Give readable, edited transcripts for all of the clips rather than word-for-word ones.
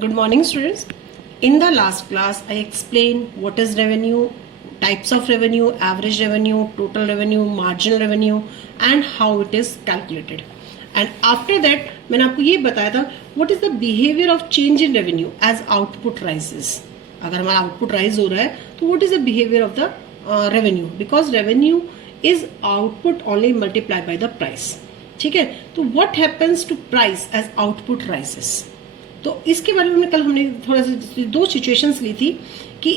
Good morning, students. In the last class, I explained what is revenue, types of revenue, average revenue, total revenue, marginal revenue, and how it is calculated. And after that, मैंने आपको ये बताया था what is the behavior of change in revenue as output rises. अगर हमारा output rise हो रहा है, तो what is the behavior of the revenue? Because revenue is output only multiplied by the price. ठीक है? तो what happens to price as output rises? तो इसके बारे में कल हमने थोड़ा सा दो सिचुएशंस ली थी कि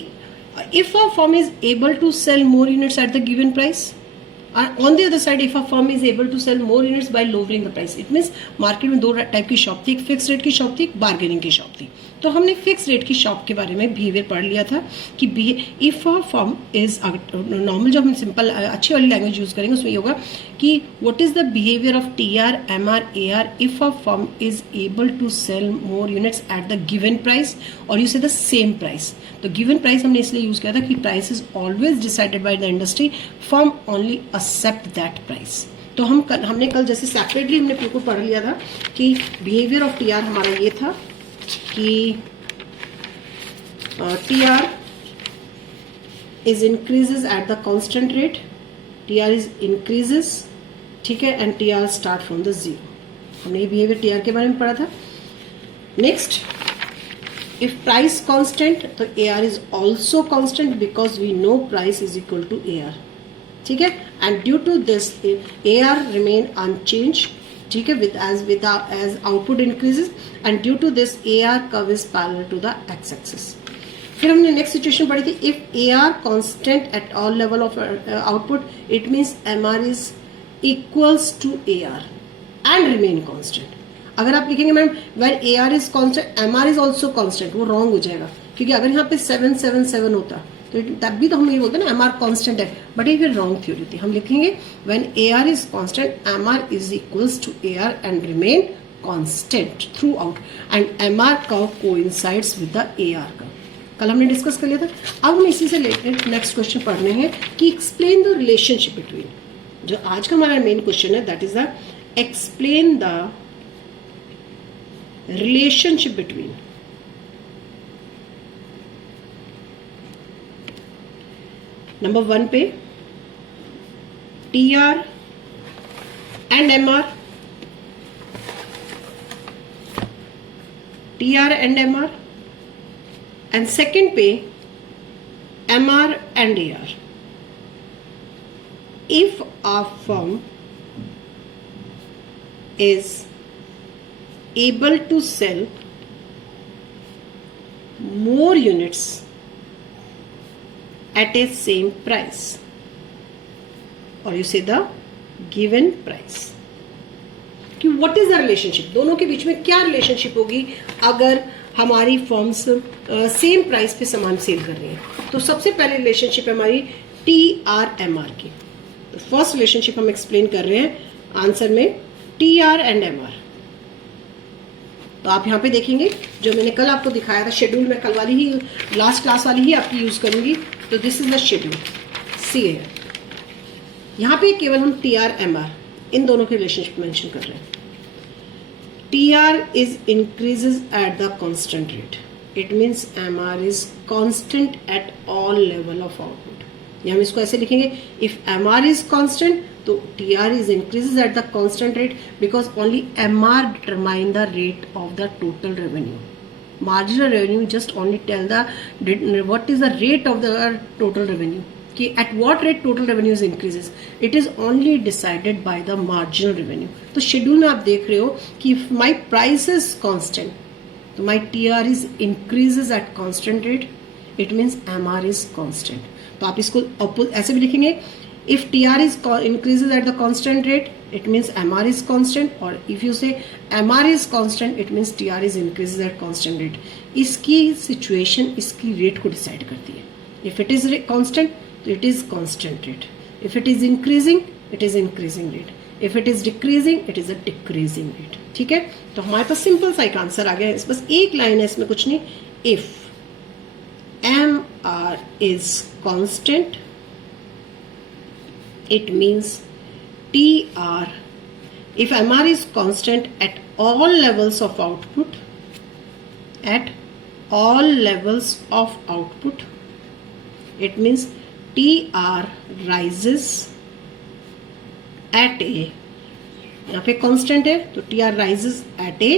if a firm is able to sell more units at the given price, on the other side if a firm is able to sell more units by lowering the price. It means market में दो type की shop थी, एक fix rate की shop थी, एक bargaining की shop थी. तो हमने फिक्स रेट की शॉप के बारे में बिहेवियर पढ़ लिया था कि if a firm is normal, जब हम सिंपल अच्छी वाली लैंग्वेज यूज करेंगे उसमें ये होगा कि what is the behaviour of TR, MR, AR if a firm is able to sell more units at the given price और you say the same price. तो गिवन प्राइस हमने इसलिए यूज किया था कि price is always decided by the industry, firm only accept that price. तो हमने कल जैसे सेपरेटली हमने बिल्कुल पढ़ लिया था कि बिहेवियर ऑफ TR हमारा ये था कि TR is increases at the constant rate, TR is increases, ठीक है, and TR start from the zero. हमने ये बिहेवियर TR के बारे में पढ़ा था. नेक्स्ट, if price constant तो AR is also constant because we know price is equal to AR. ठीक है, and due to this AR remain unchanged. ठीक है, as output increases and due to this AR curve is parallel to the x-axis. फिर हमने next situation पढ़ी थी if AR constant at all level of output it means MR is equals to AR and remain constant. अगर आप लिखेंगे ma'am when AR is constant MR is also constant, वो wrong हो जाएगा क्योंकि अगर यहाँ पे 777 होता तो तब भी तो हम ये बोलते हैं ना MR कांस्टेंट है, बट ये फिर रॉन्ग थ्योरी थी. हम लिखेंगे when AR is constant MR is equals to AR and remain constant throughout and MR curve coincides with the AR curve. कल हमने डिस्कस कर लिया था. अब हम इसी से रिलेटेड नेक्स्ट क्वेश्चन पढ़ने हैं कि एक्सप्लेन द रिलेशनशिप बिटवीन. जो आज का हमारा मेन क्वेश्चन है that is the explain the relationship between number 1 पे TR and MR, TR and MR, and second पे MR and AR. If a firm is able to sell more units at a same price or you say the given price, कि what is the relationship, दोनों के बीच में क्या relationship होगी अगर हमारी firms same price पे सामान सेल कर रही है. तो सबसे पहले रिलेशनशिप है हमारी TR MR की. तो फर्स्ट रिलेशनशिप हम एक्सप्लेन कर रहे हैं आंसर में TR एंड MR. तो आप यहाँ पे देखेंगे जो मैंने कल आपको दिखाया था शेड्यूल में, कल वाली ही लास्ट क्लास वाली ही आपकी यूज करूंगी. तो this is the schedule C है. यहाँ पे केवल हम TR MR इन दोनों के रिलेशनशिप मेंशन कर रहे हैं. TR is increases at the constant rate. It means MR is constant at all level of output. या हम इसको ऐसे लिखेंगे if MR is constant तो TR is increases at the constant rate because only MR determine the rate of the total revenue. Marginal revenue just only tell the what is the rate of the total revenue. कि at what rate total revenues increases, it is only decided by the marginal revenue. तो schedule में आप देख रहे हो कि if my price is constant, तो my TR is increases at constant rate, it means MR is constant. तो आप इसको ऐसे भी लिखेंगे if TR is increases at the constant rate, it means MR is constant, और if you say MR is constant, it means TR is increases at constant rate. इसकी situation इसकी rate को डिसाइड करती है. If it is constant, it is constant rate. If it is increasing, it is increasing rate. If it is decreasing, it is a decreasing rate. ठीक है, तो हमारे पास simple सा एक आंसर आ गया. बस एक लाइन है इसमें, कुछ नहीं. If MR is constant, it means TR If MR is constant at all levels of output, at all levels of output. It means TR rises at a, यहाँ पे कांस्टेंट है तो TR rises at a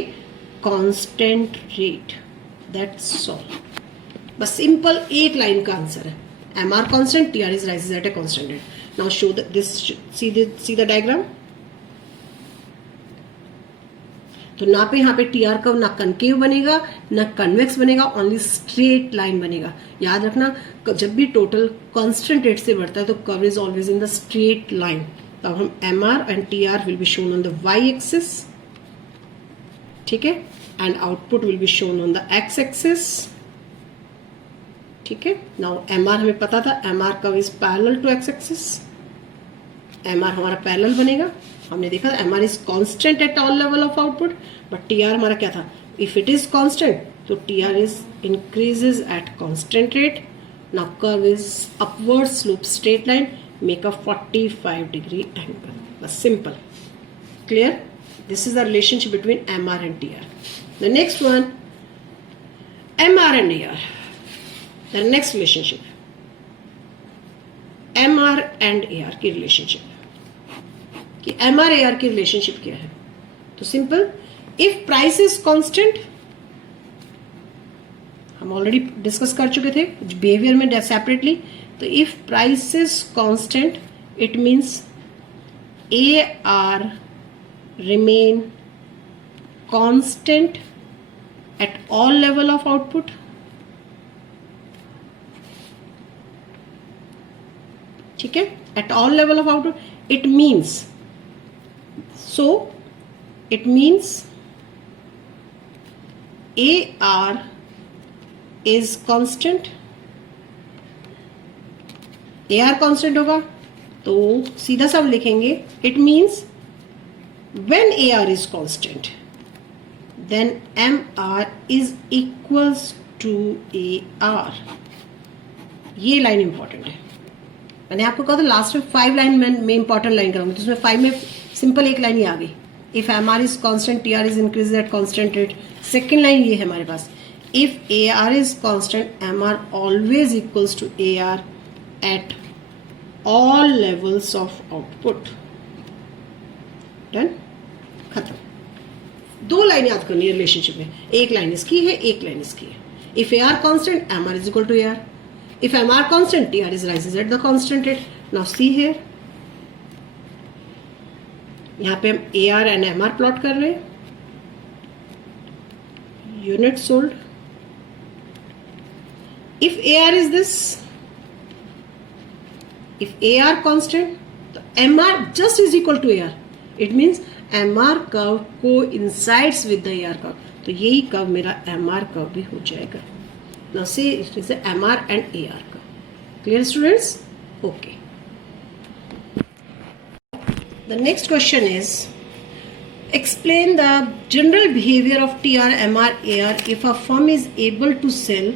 constant rate. That's all. बस simple एक line का answer है. MR constant, TR is rises at a constant rate. Now show this. See the diagram. तो ना पे यहाँ पे TR कर्व ना कनकेव बनेगा ना कन्वेक्स बनेगा, ओनली स्ट्रेट लाइन बनेगा. याद रखना जब भी टोटल कांस्टेंट रेट से बढ़ता है तो curve is always in the straight line. तो अब हम MR and TR will be shown on the y axis, ठीक है, and output will be shown on the x axis. ठीक है. नाउ MR हमें पता था, MR curve is parallel to x axis. MR हमारा पैरेलल बनेगा. हमने देखा MR is constant at all level of output, but TR हमारा क्या था, इफ इट इज कांस्टेंट तो TR is increases at constant rate. Now curve is upward slope straight line, make a 45 degree angle. बस simple, clear. This is the relationship between MR and TR. The next one, MR and AR. The next relationship MR and AR की relationship, कि MR AR की relationship क्या है. तो simple, if price is constant, हम already discuss कर चुके थे बिहेवियर में सेपरेटली. तो if price is constant it means AR remain constant at all level of output. ठीक है, eight all level of output it means, so it means AR is constant. AR constant होगा तो सीधा सा हम लिखेंगे, it means when AR is constant then MR is equals to AR. ये line important है. मैंने आपको कहा था लास्ट में 5 लाइन में इंपॉर्टेंट लाइन कराऊंगी, तो उसमें 5 में सिंपल एक लाइन ही आ गई. If MR is constant TR is increase at constant rate. Second line ये है हमारे पास, if AR is constant MR always equals to AR at all levels of output. Done, खत्म. 2 लाइन याद करनी है रिलेशनशिप में, एक लाइन इसकी है एक लाइन इसकी है. If AR constant MR is equal to AR. If MR constant, TR is rises at the constant rate. Now see here, यहाँ पे हम AR and MR प्लॉट कर रहे हैं. Unit sold. If AR is this, if AR constant, तो MR just is equal to AR. It means MR curve coincides with the AR curve. तो यही curve मेरा MR कर्व भी हो जाएगा. Now see, it is a MR and AR curve. Clear, students? Okay. The next question is, explain the general behavior of TR, MR, AR if a firm is able to sell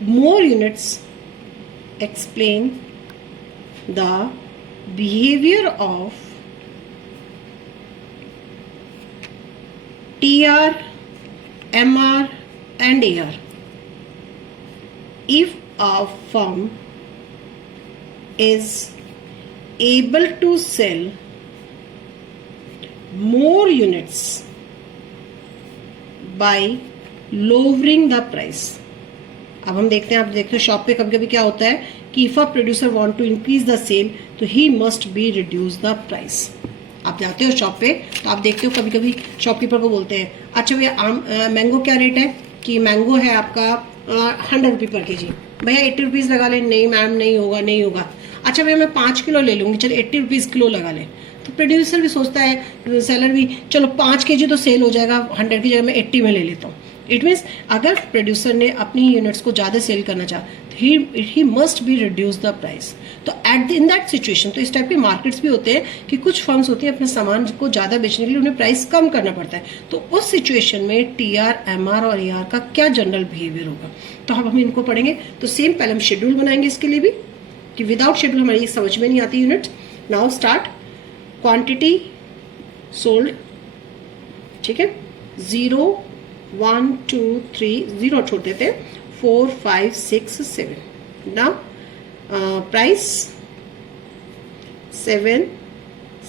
more units. Explain the behavior of TR, MR and AR if a firm is able to sell more units by lowering the price. अब हम देखते हैं, आप देखते हो shop पे कभी कभी क्या होता है कि if a producer want to increase the sale तो he must be reduce the price. आप जाते हो शॉप पे तो आप देखते हो कभी कभी शॉपकीपर को बोलते हैं, अच्छा भैया मैंगो क्या रेट है, कि मैंगो है आपका 100 रुपये पर केजी. भैया 80 रुपीज़ लगा ले. नहीं मैम नहीं होगा नहीं होगा. अच्छा भैया मैं 5 किलो ले लूँगी, चलो 80 रुपीज़ किलो लगा ले. तो प्रोड्यूसर भी सोचता है, सेलर भी, चलो 5 केजी तो सेल हो जाएगा, 100 की जगह मैं 80 में ले लेता हूँ. इट मीन्स अगर प्रोड्यूसर ने अपनी यूनिट्स को ज़्यादा सेल करना चाहा तो he must be reduce the price. तो इन दैट सिचुएशन, तो इस टाइप के मार्केट्स भी होते हैं कि कुछ फर्म्स होती हैं अपने सामान को ज़्यादा बेचने के लिए उन्हें प्राइस कम करना पड़ता है. तो उस सिचुएशन में TR, MR और AR का क्या जनरल बिहेवियर होगा, तो हम इनको पढ़ेंगे. तो सेम पहले हम शेड्यूल बनाएंगे इसके लिए भी, कि विदाउट शेड्यूल हमारी समझ में नहीं आती unit. Now start. Quantity sold, ठीक है, 0 1 2 3 0 छोड़ देते, 4 5 6 7. Now price 7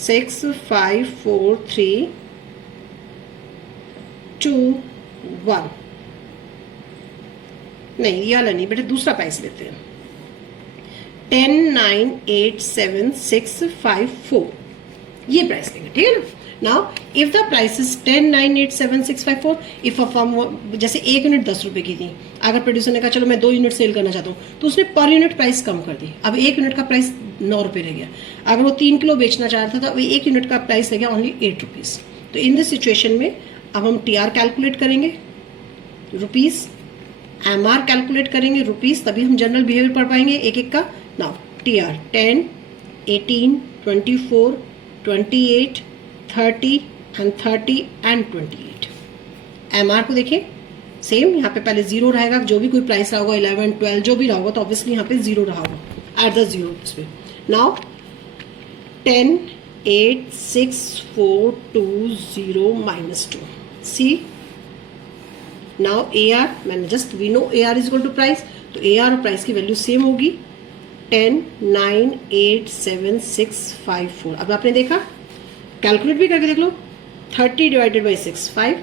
6 5 4 3 2 1. नहीं ये वाला नहीं बेटा, दूसरा प्राइस लेते हैं. 10 9 8 7 6 5 4 ये प्राइस लेंगे. ठीक है ना. Now if the price is 10 9 8 7 6 5 4, if a firm, जैसे एक यूनिट 10 रुपए की थी, अगर प्रोड्यूसर ने कहा चलो मैं 2 यूनिट सेल करना चाहता हूँ, तो उसने पर यूनिट प्राइस कम कर दी. अब एक यूनिट का प्राइस 9 रुपये रह गया. अगर वो 3 किलो बेचना चाहता था, एक यूनिट का प्राइस रह गया ओनली 8 रुपीज. तो इन दिस सिचुएशन में अब हम TR कैलकुलेट करेंगे रुपीज, MR कैलकुलेट करेंगे रुपीज, तभी हम जनरल बिहेवियर पढ़ पाएंगे एक एक का. Now TR 10 18 24 28 30 and 30 and 28. MR को देखिए सेम, यहाँ पे पहले 0 रहेगा, जो भी कोई प्राइस रहा होगा 11 12 जो भी रहा होगा, तो ऑब्वियसली यहाँ पे 0 रहा होगा एट द 0 पे. नाउ 10 8 6 4 2 0 -2. सी नाउ AR, मैंने just we know AR is equal to price, तो AR और प्राइस की वैल्यू सेम होगी. 10 9 8 7 6 5 4. अब आपने देखा, कैलकुलेट भी करके देख लो. 30 डिवाइडेड बाई 6 5,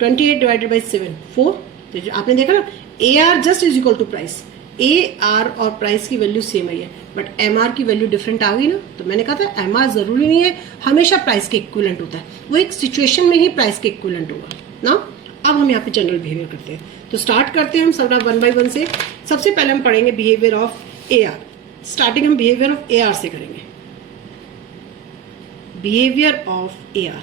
28 डिवाइडेड बाई 7 4. तो आपने देखा ना, AR just is equal to price. AR और प्राइस की वैल्यू सेम है, बट MR की वैल्यू डिफरेंट आ गई ना. तो मैंने कहा था MR जरूरी नहीं है हमेशा प्राइस के इक्विवेलेंट होता है, वो एक सिचुएशन में ही प्राइस के इक्विवेलेंट होगा ना. अब हम यहाँ पे जनरल बिहेवियर करते हैं. तो स्टार्ट करते हैं हम सब 1 by 1 से. सबसे पहले हम पढ़ेंगे बिहेवियर ऑफ AR. स्टार्टिंग हम बिहेवियर ऑफ AR से करेंगे. बिहेवियर ऑफ AR,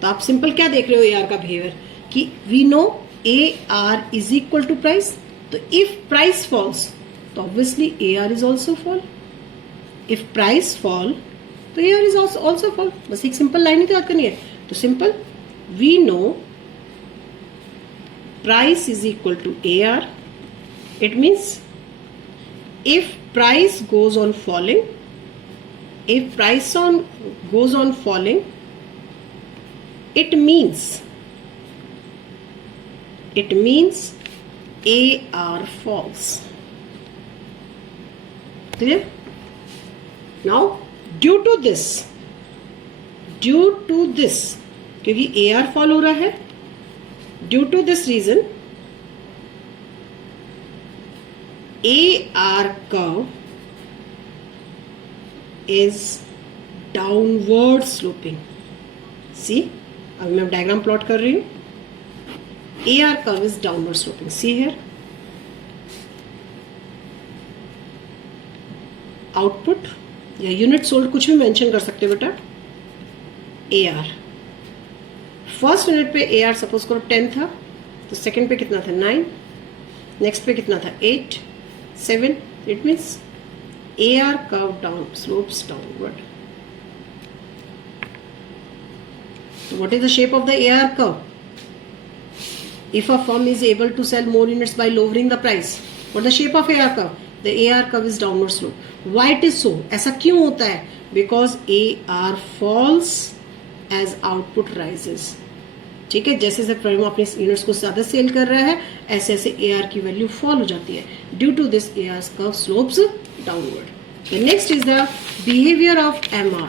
तो आप सिंपल क्या देख रहे हो AR का बिहेवियर, कि we know AR is equal to price. तो इफ प्राइस फॉल्स तो obviously AR is also fall. If price fall तो AR इज ऑल्सो फॉल. बस एक सिंपल लाइन ही तो याद करनी है. तो simple, we know price is equal to AR. It means if price goes on falling, if price goes on falling, it means AR falls. Clear? Now due to this क्योंकि AR fall हो रहा है, due to this reason AR curve is downward sloping. See, अब मैं diagram plot कर रही हूँ. AR curve is downward sloping. See here. Output या यूनिट सोल्ड कुछ भी मेंशन कर सकते हो बेटा. AR फर्स्ट यूनिट पे AR सपोज करो 10 था, तो सेकंड पे कितना था 9, नेक्स्ट पे कितना था 8 7. It means AR curve down slopes downward. So what is the shape of the AR curve? If a firm is able to sell more units by lowering the price, what is the shape of AR curve? The AR curve is downward slope. Why it is so? ऐसा क्यों होता है? Because AR falls as output rises. ठीक है, जैसे जैसे firm अपने units को ज्यादा सेल कर रहा है, ऐसे ऐसे AR की वैल्यू फॉल हो जाती है. Due to this AR curve slopes downward. The next is the behaviour of MR.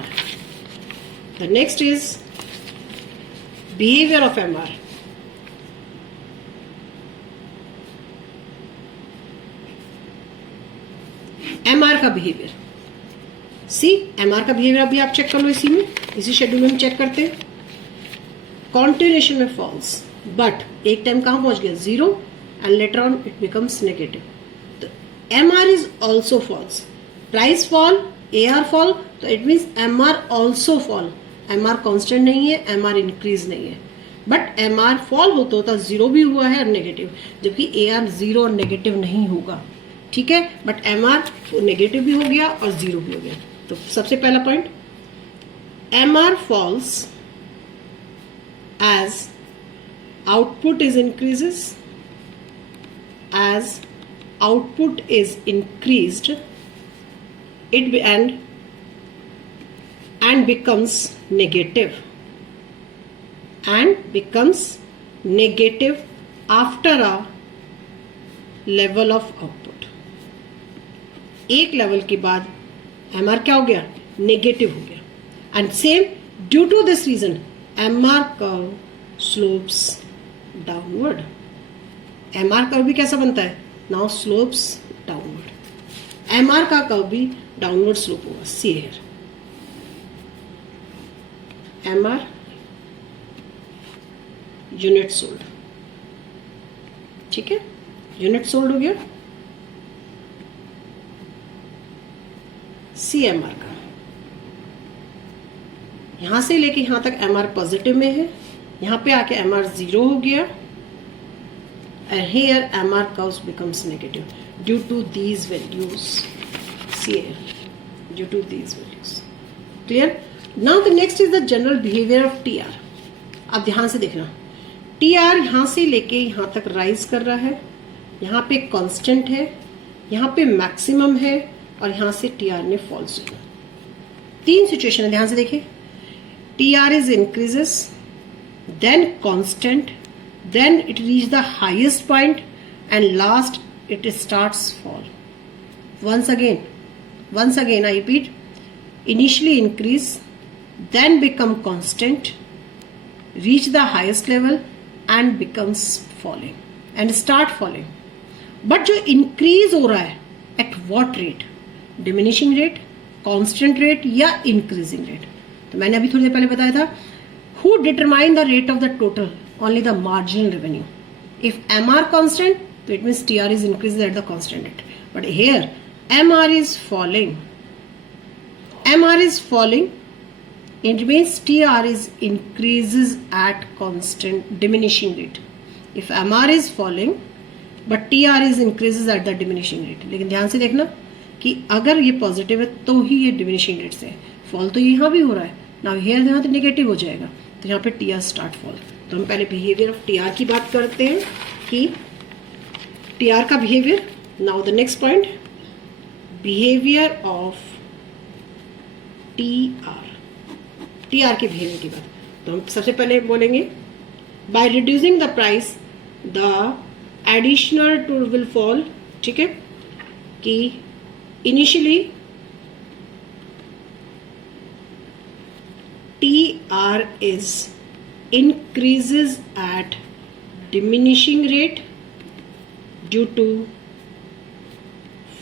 The next is behaviour of MR. MR का बिहेवियर, सी MR का बिहेवियर अभी आप चेक कर लो. इसी शेड्यूल में हम चेक करते हैं. कॉन्टिन्यूएशन में फॉल्स, बट एक टाइम कहां पहुंच गया 0 and later on it becomes negative. तो MR is also falls. Price fall, AR fall, तो it means MR also fall. MR constant नहीं है, MR इंक्रीज नहीं है, बट MR फॉल होता होता 0 भी हुआ है और नेगेटिव, जबकि AR 0 और नेगेटिव नहीं होगा. ठीक है, बट MR नेगेटिव भी हो गया और 0 भी हो गया. तो सबसे पहला point, MR falls as output is increases. As output is increased, it and becomes negative. and becomes negative after a level of output. एक लेवल के बाद MR क्या हो गया, नेगेटिव हो गया. And same due to this reason MR curve slopes downward. MR curve भी कैसा बनता है, नाउ स्लोप्स डाउनवर्ड. MR का कर्व भी डाउनवर्ड स्लोप होगा. See here MR unit sold. ठीक है, यूनिट सोल्ड हो गया. CMR का यहां से लेके यहां तक MR पॉजिटिव में है, यहां पे आके MR 0 हो गया. and here MR curves becomes negative due to these values. See here, due to these values. Clear? Now the next is the general behavior of TR. अब ध्यान से देखना, TR यहां से लेके यहां तक राइज कर रहा है, यहां पे कांस्टेंट है, यहां पे मैक्सिमम है, और यहां से TR ने फॉल्स हुआ. तीन सिचुएशन है, ध्यान से देखिए. TR is increases, then constant, then it reach the highest point, and last it starts fall. Once again I repeat, initially increase, then become constant, reach the highest level and becomes falling and start falling. But जो increase हो रहा है at what rate? Diminishing rate, constant rate या increasing rate? तो मैंने अभी थोड़ी देर पहले बताया था, who determine the rate of the total? Only the marginal revenue. If MR constant, so it means TR is increasing at the constant rate. But here MR is falling. MR is falling. It means TR is increases at constant diminishing rate. If MR is falling, but TR is increases at the diminishing rate. लेकिन ध्यान से देखना कि अगर ये positive है तो ही ये डिमिनिशिंग रेट से है. फॉल तो यहाँ भी हो रहा है. नाउ हियर यहाँ तो नेगेटिव हो जाएगा, तो यहाँ पे TR स्टार्ट फॉल. तो हम पहले बिहेवियर ऑफ TR की बात करते हैं कि TR का behaviour. Now the next point, behaviour of TR के बिहेवियर की बात. तो हम सबसे पहले बोलेंगे, by reducing the price the additional to will fall. ठीक है, कि initially TR is increases at diminishing rate due to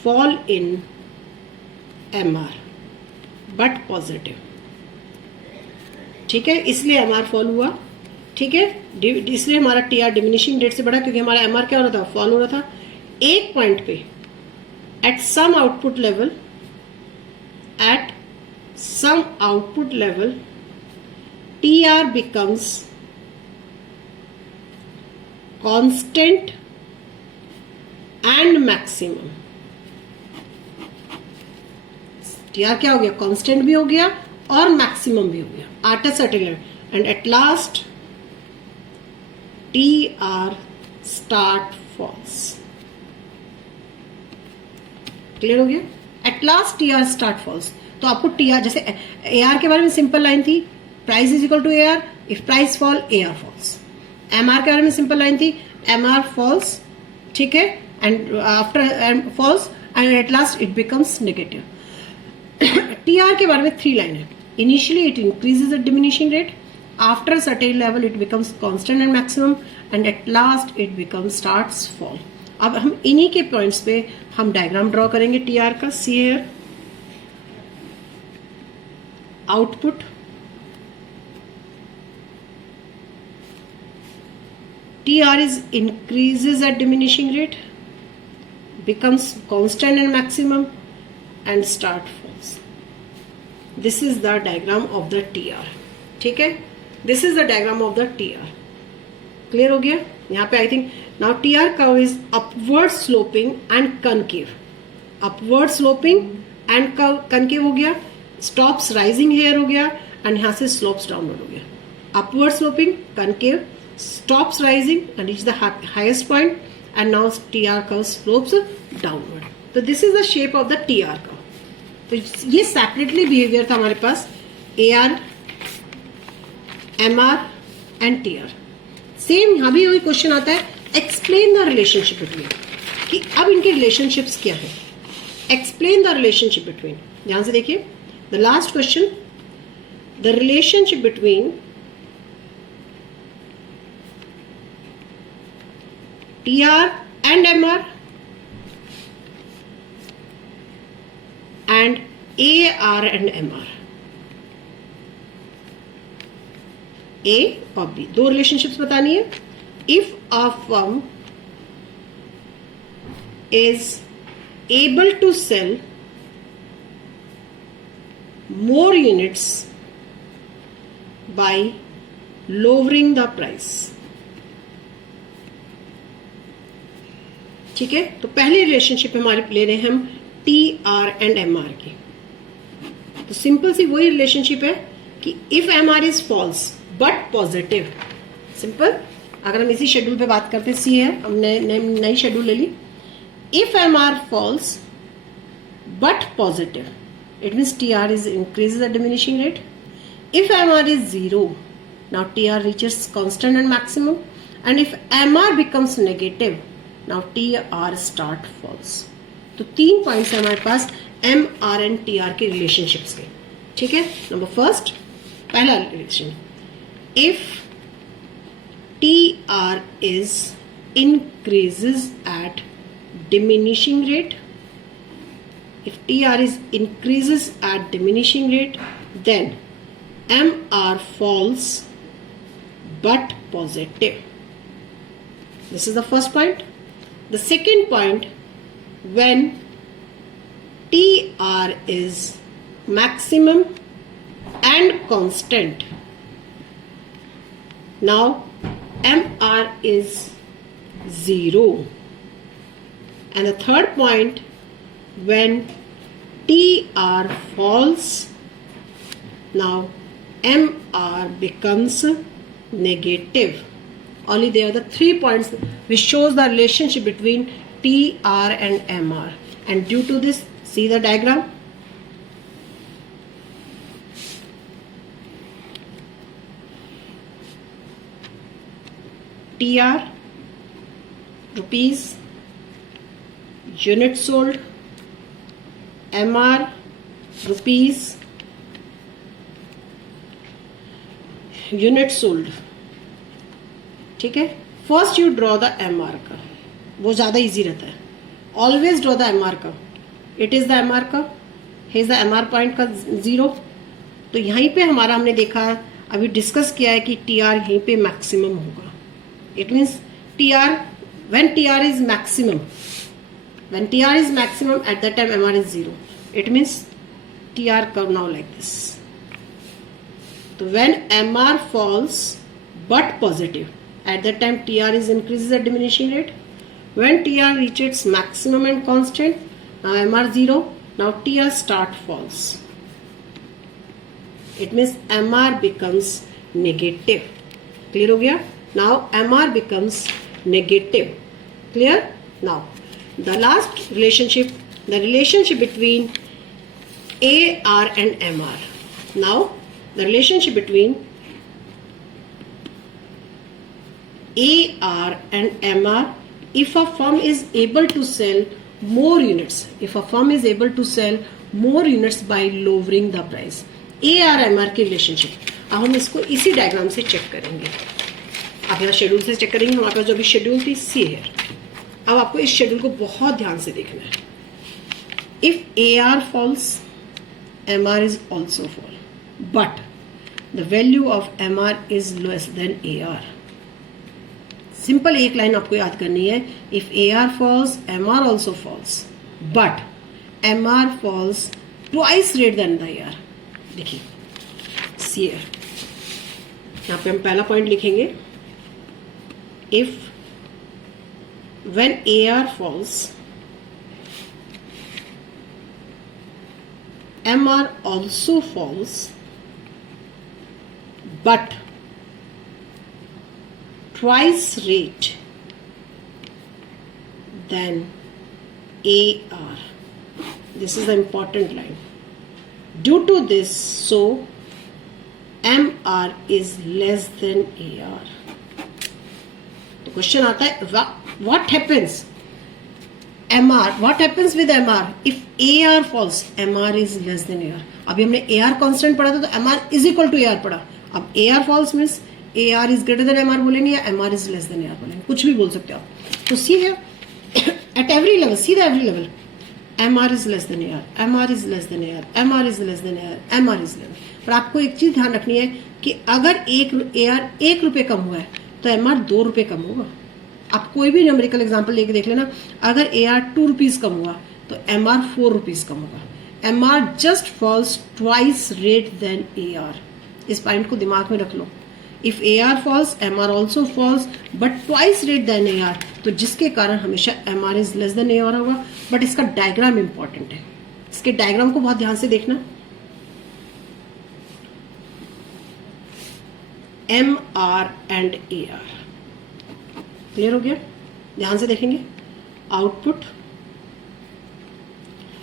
fall in MR but positive. ठीक है, इसलिए MR फॉल हुआ. ठीक है, इसलिए हमारा TR डिमिनिशिंग रेट से बढ़ा, क्योंकि हमारा MR क्या हो रहा था, फॉल हो रहा था. एक पॉइंट पे at some output level TR becomes constant and maximum. TR क्या हो गया, कांस्टेंट भी हो गया और मैक्सिमम भी हो गया at a certain level, and at last TR start falls. Clear हो गया? At last TR start falls. तो आपको TR, जैसे AR के बारे में सिंपल लाइन थी, price is equal to AR, if price fall AR falls. MR के बारे में सिंपल लाइन थी, MR फॉल्स. ठीक है, and after falls and at last it becomes negative. TR के बारे में 3 लाइन है. Initially it increases at diminishing rate, after certain level it becomes constant and maximum, and at last it becomes starts fall. अब हम इन्हीं के points पे हम डायग्राम ड्रॉ करेंगे TR का. See here, output, TR is increases at diminishing rate, becomes constant and maximum, and start falls. This is the diagram of the TR. ठीक है, this is the diagram of the TR. Clear हो गया? यहाँ पे I think now TR curve is upward sloping and concave. Upward sloping and concave हो गया, stops rising hair हो गया, एंड यहाँ से स्लोप्स डाउनवर्ड हो गया. Upward sloping, concave, stops rising and reach the highest point, and now TR curve slopes downward. तो this is the shape of the TR curve. तो ये सेपरेटली बिहेवियर था हमारे पास, AR, MR and T R. Same यहाँ भी वही question आता है, एक्सप्लेन द रिलेशनशिप बिटवीन, कि अब इनके रिलेशनशिप्स क्या है। एक्सप्लेन द रिलेशनशिप बिटवीन, ध्यान से देखिए the last question, the relationship between T R and M R and A R and M R. A और बी दो रिलेशनशिप्स बतानी है। If a firm is able to sell more units by lowering the price। ठीक है, तो पहली relationship हमारे ले रहे हैं हम T R and M R की। तो सिंपल सी वही रिलेशनशिप है कि if M R is falls but positive. Simple, अगर हम इसी शेड्यूल पे बात करते, सी है, हमने नई शेड्यूल ले ली। If M R falls but positive, it means TR is increases at diminishing rate. If MR is 0, now TR reaches constant and maximum, and if MR becomes negative, now TR start falls। तो 3 points है हमारे पास MR and TR के relationships के। ठीक है, number first, पहला relation, if TR is increases at diminishing rate, if TR is increases at diminishing rate, then MR falls but positive। This is the first point. The second point, when TR is maximum and constant, now MR is 0। And the third point, when TR falls, now MR becomes negative। Only there are the 3 points which shows the relationship between TR and MR, and due to this, see the diagram, TR rupees, unit sold, MR rupees, unit sold. ठीक है, first you draw the MR का, वो ज़्यादा easy रहता है। Always draw the MR का, it is the MR का, hedge the MR point का 0। तो यहीं पे हमारा हमने देखा, अभी डिस्कस किया है कि TR यहीं पे मैक्सिमम होगा। It means TR, when TR is maximum, when TR is maximum, at that time MR is 0, it means TR curve now like this। So when MR falls but positive, at that time TR is increases at diminishing rate। When TR reaches maximum and constant, now MR 0, now TR start falls, it means MR becomes negative। Clear हो गया? Now MR becomes negative। Clear? Now the last relationship, the relationship between AR and MR। Now the relationship between AR and MR, if a firm is able to sell more units, if a firm is able to sell more units by lowering the price, AR MR की relationship. अब हम इसको इसी diagram से check करेंगे। आप यहाँ schedule से चेक करेंगे, हमारे पास जो भी शेड्यूल थी सी है। अब आपको इस शेड्यूल को बहुत ध्यान से देखना है। If AR falls, MR is also fall, but the value of MR is less than AR। Simple एक लाइन आपको याद करनी है, if AR falls, MR also falls, but MR falls twice rate than the AR। देखिए सी है, यहाँ पे हम पहला पॉइंट लिखेंगे, if when AR falls, MR also falls, but twice rate than AR। This is the important line। Due to this, so MR is less than AR. तो question आता है what happens MR, what happens with MR if AR falls? MR is less than AR. अभी हमने AR constant पढ़ा था तो MR is equal to AR पढ़ा. अब AR falls means AR is greater than MR बोलेंगे या MR is less than AR बोलेंगे, कुछ भी बोल सकते हो आप. तो see here at every level, see the every level, MR is less than AR, MR is less than AR, MR is less than AR, MR is less. पर आपको एक चीज ध्यान रखनी है कि अगर AR 1 रुपये कम हुआ है तो MR 2 रुपये कम होगा. आप कोई भी न्यूमेरिकल एग्जांपल लेके देख लेना, अगर AR 2 रुपीज कम हुआ तो MR 4 रुपीज कम होगा. MR just falls twice rate than AR. इस पॉइंट को दिमाग में रख लो. If AR falls, MR also falls, but twice rate than AR. तो जिसके कारण हमेशा MR is less than AR होगा. बट इसका डायग्राम इंपॉर्टेंट है. इसके डायग्राम को बहुत ध्यान से देखना. MR and AR क्लियर हो गया? ध्यान से देखेंगे. Output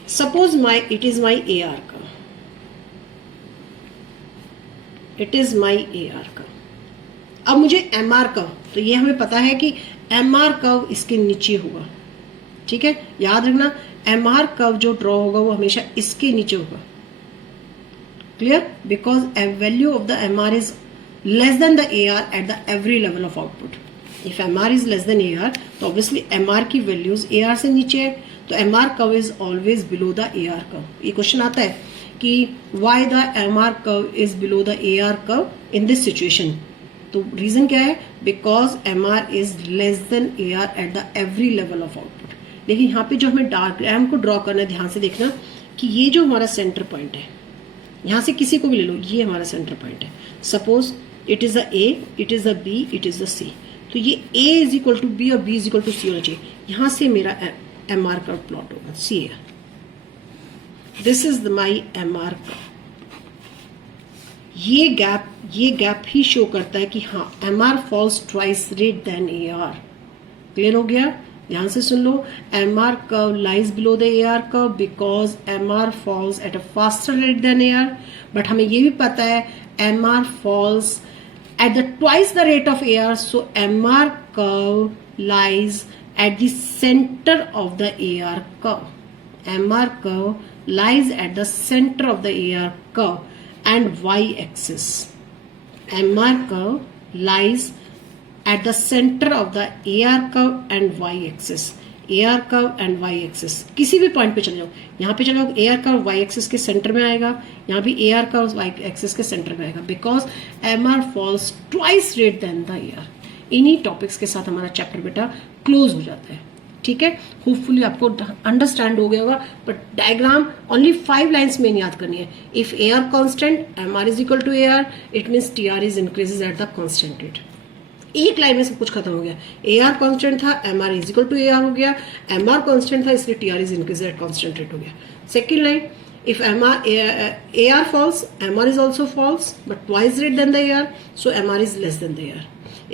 suppose it is my AR का, इट इज माई AR का. अब मुझे MR का, तो ये हमें पता है कि MR कर्व इसके नीचे होगा. ठीक है, याद रखना MR कर्व जो ड्रॉ होगा वो हमेशा इसके नीचे होगा. Clear? Because value of the MR is less then the AR at the every level of output. If MR is less than AR तो ऑब्वियसली MR की वैल्यूज AR से नीचे है, तो MR curve is always below the AR curve. ये question आता है कि why the MR curve is below the AR curve in this situation. तो रीजन क्या है? Because MR is less than AR at the every level of output. लेकिन यहाँ पे जो हमें डायग्राम को ड्रॉ करना है, ध्यान से देखना कि ये जो हमारा सेंटर पॉइंट है, यहाँ से किसी को भी ले लो, ये हमारा सेंटर पॉइंट है. Suppose it is a A, it is a B, it is a C. तो ये A is equal to B और B is equal to C होना चाहिए. यहाँ से मेरा MR कर्व प्लॉट होगा. See this is my MR curve. ये गैप ही शो करता है कि हाँ MR falls twice rate than AR. Clear हो गया? ध्यान से सुन लो. MR curve lies below the AR curve because MR falls at a faster rate than AR. But हमें ये भी पता है MR फॉल्स at the twice the rate of AR, so MR curve lies at the center of the AR curve. MR curve lies at the center of the AR curve and y-axis. MR curve lies at the center of the AR curve and y-axis. AR curve and Y axis किसी भी point पे चले जाओ. यहाँ पे चले जाओ AR curve Y axis के सेंटर में आएगा, यहाँ भी AR कर्व वाई एक्सिस के सेंटर में आएगा. Because MR falls twice rate than the AR. इन्हीं टॉपिक्स के साथ हमारा चैप्टर बेटा क्लोज हो जाता है. ठीक है, होपफुली आपको अंडरस्टैंड हो गया होगा. बट डायग्राम ओनली 5 लाइन्स में याद करनी है. If AR constant, MR is equal to AR, it means TR is increases at the constant rate. एक लाइन में सब कुछ खत्म हो गया. AR कांस्टेंट था, MR is equal to AR हो गया. MR कांस्टेंट था, इसलिए TR is increase at constant rate हो गया. Second line, if AR falls, MR is also falls but twice rate than the AR, so MR is less then the AR.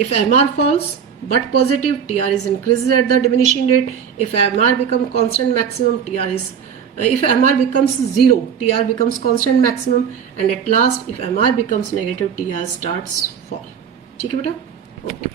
If MR falls but positive, TR is increases at the diminishing rate. If MR become constant maximum, TR is if MR becomes 0, TR becomes constant maximum, and at last if MR becomes negative, TR starts fall. ठीक है बेटा? Okay.